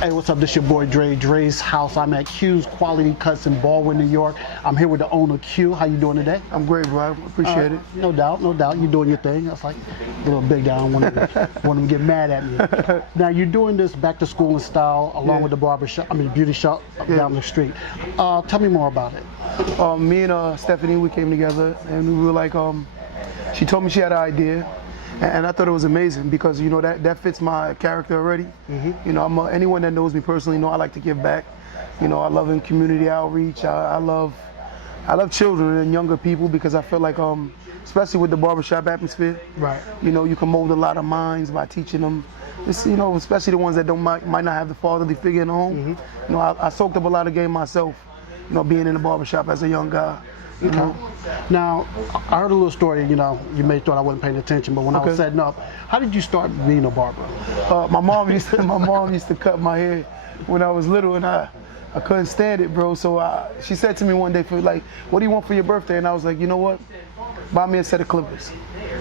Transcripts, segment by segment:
Hey, what's up? This your boy Dre, Dre's House. I'm at Q's Quality Cuts in Baldwin, New York. I'm here with the owner, Q. How you doing today? I'm great, bro. I appreciate it. No doubt, no doubt. You're doing your thing. That's like a little big down. Want them to get mad at me. Now you're doing this back to school in style, along with the barber shop. I mean, beauty shop down the street. Tell me more about it. Me and Stephanie, we came together, and we were like, she told me she had an idea. And I thought it was amazing because, you know, that fits my character already. You know, anyone that knows me personally know I like to give back. You know, I love in community outreach. I love children and younger people because I feel like, especially with the barbershop atmosphere, you know, you can mold a lot of minds by teaching them. It's, you know, especially the ones that might not have the fatherly figure in the home. You know, I soaked up a lot of game myself, you know, being in the barbershop as a young guy. You know? Now, I heard a little story, you know, you may have thought I wasn't paying attention, but when I was setting up, how did you start being a barber? My mom used to cut my hair when I was little, and I couldn't stand it, bro. So she said to me one day, what do you want for your birthday? And I was like, you know what? Buy me a set of clippers.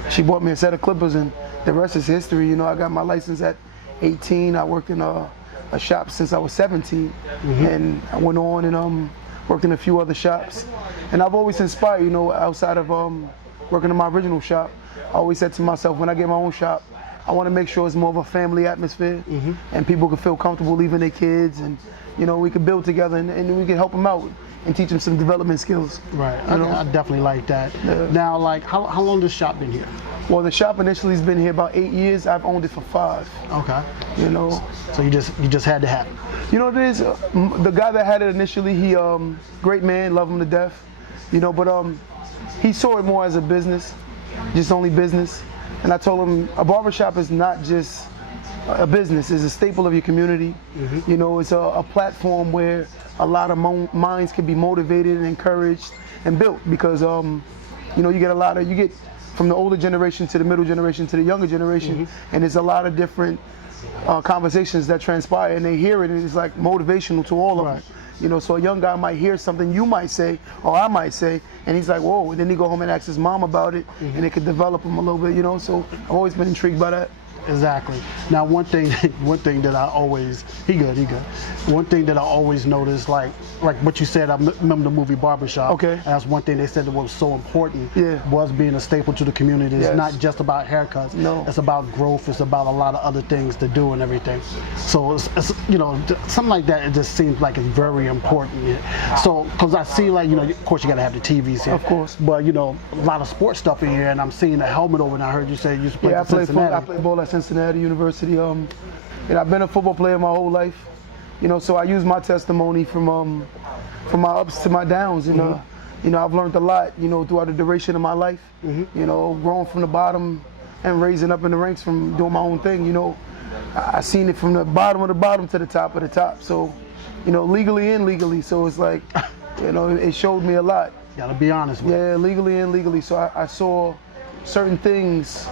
She bought me a set of clippers, and the rest is history. You know, I got my license at 18. I worked in a shop since I was 17, and I went on and worked in a few other shops. And I've always inspired, you know, outside of working in my original shop, I always said to myself, when I get my own shop, I want to make sure it's more of a family atmosphere and people can feel comfortable leaving their kids, and, you know, we can build together and we can help them out and teach them some development skills. Right, I definitely like that. Now, like, how long has the shop been here? Well, the shop initially has been here about 8 years. I've owned it for 5. Okay. You know. So you just had to have it. You know what it is? The guy that had it initially, he great man, love him to death. You know, but he saw it more as a business, just only business. And I told him a barbershop is not just a business; it's a staple of your community. You know, it's a platform where a lot of minds can be motivated and encouraged and built because you know, you get from the older generation to the middle generation to the younger generation, and there's a lot of different conversations that transpire, and they hear it, and it's like motivational to all of them. You know, so a young guy might hear something you might say, or I might say, and he's like, whoa, and then he go home and ask his mom about it, and it could develop him a little bit, you know, so I've always been intrigued by that. Exactly. Now, one thing that I always, he good. One thing that I always noticed, like what you said, I remember the movie Barbershop. Okay. And that's one thing they said that was so important. Was being a staple to the community. It's not just about haircuts. No. It's about growth. It's about a lot of other things to do and everything. So it's you know, something like that. It just seems like it's very important. So because I see, like, you know, of course you got to have the TVs here. Of course. But you know, a lot of sports stuff in here, and I'm seeing the helmet over. And I heard you say you used to play for Cincinnati. I played ball at Cincinnati University. And I've been a football player my whole life. You know, so I use my testimony from my ups to my downs. You know, I've learned a lot, you know, throughout the duration of my life. You know, growing from the bottom and raising up in the ranks from doing my own thing. You know, I seen it from the bottom of the bottom to the top of the top. So, you know, legally and illegally. So it's like, you know, it showed me a lot. Gotta be honest with it. Legally and illegally. So I saw certain things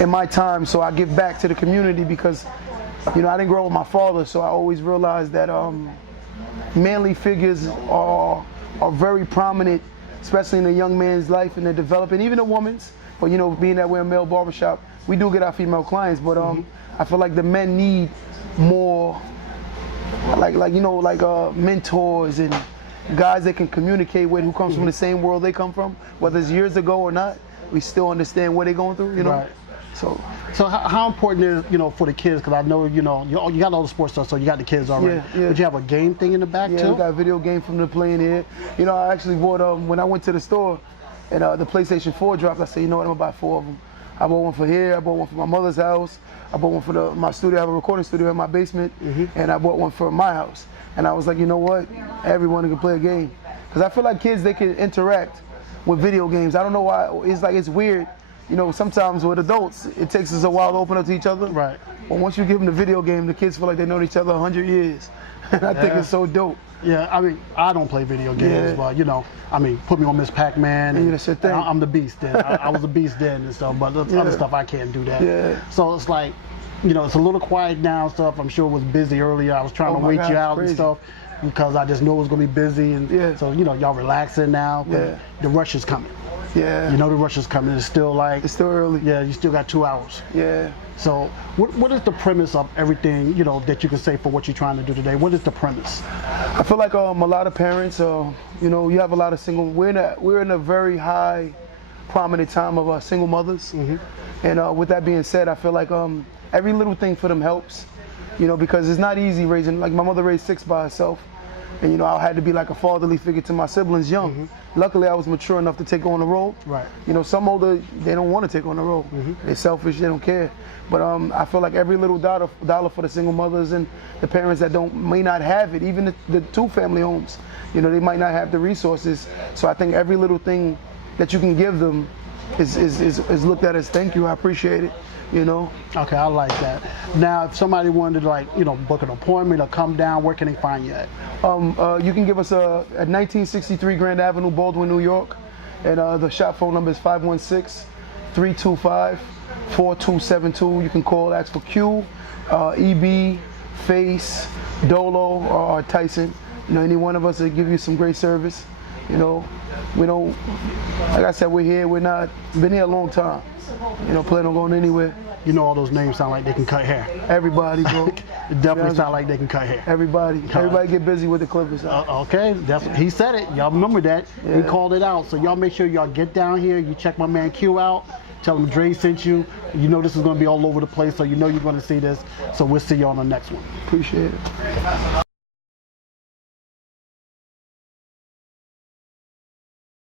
in my time, so I give back to the community because, you know, I didn't grow up with my father, so I always realized that manly figures are very prominent, especially in a young man's life and their development, even a woman's. But, you know, being that we're a male barbershop, we do get our female clients, but I feel like the men need more, like you know, like mentors and guys that can communicate with, who comes from the same world they come from, whether it's years ago or not. We still understand what they're going through, you know. Right. So how important is, you know, for the kids? Because I know, you know, you got all the sports stuff, so you got the kids already. But you have a game thing in the back too. Yeah, we got a video game from them playing here. You know, I actually bought when I went to the store and the PlayStation 4 dropped. I said, you know what, I'm gonna buy 4 of them. I bought one for here. I bought one for my mother's house. I bought one for my studio. I have a recording studio in my basement, and I bought one for my house. And I was like, you know what, everyone can play a game, because I feel like kids, they can interact with video games. I don't know why. It's weird. You know, sometimes with adults, it takes us a while to open up to each other. Right. But once you give them the video game, the kids feel like they know each other 100 years. And I think it's so dope. Yeah, I mean, I don't play video games, but, you know, I mean, put me on Miss Pac-Man, and I'm the beast then. I was the beast then and stuff, but the other stuff, I can't do that. So it's like, you know, it's a little quiet now and stuff. I'm sure it was busy earlier. I was trying to wait you out and stuff, because I just knew it was going to be busy. And so, you know, y'all relaxing now. But the rush is coming. Yeah. You know the rush is coming. It's still like, It's still early. yeah, you still got 2 hours. Yeah. So what is the premise of everything, you know, that you can say for what you're trying to do today? What is the premise? I feel like a lot of parents, you know, you have a lot of single. We're in a very high, prominent time of single mothers, and with that being said, I feel like every little thing for them helps, you know, because it's not easy raising. Like my mother raised 6 by herself, and you know I had to be like a fatherly figure to my siblings young. Luckily, I was mature enough to take on the role. Right. You know, some older they don't want to take on the role. They're selfish. They don't care. But I feel like every little dollar for the single mothers and the parents that may not have it, even the 2-family homes, you know, they might not have the resources. So I think every little thing that you can give them is looked at as thank you. I appreciate it. You know. Okay, I like that. Now, if somebody wanted to, like, you know, book an appointment or come down, where can they find you at? You can give us at 1963 Grand Avenue, Baldwin, New York, and the shop phone number is 516-325-4272. You can call, ask for Q, EB, Face, Dolo, or Tyson. You know, any one of us will give you some great service. You know, we don't, like I said, we're here. We're not been here a long time. You know, plan on going anywhere. You know, all those names sound like they can cut hair. Everybody, bro. It definitely sound like they can cut hair. Everybody get busy with the Clippers. Okay, he said it. Y'all remember that. Yeah. He called it out. So y'all make sure y'all get down here. You check my man Q out. Tell him Dre sent you. You know this is going to be all over the place, so you know you're going to see this. So we'll see you on the next one. Appreciate it.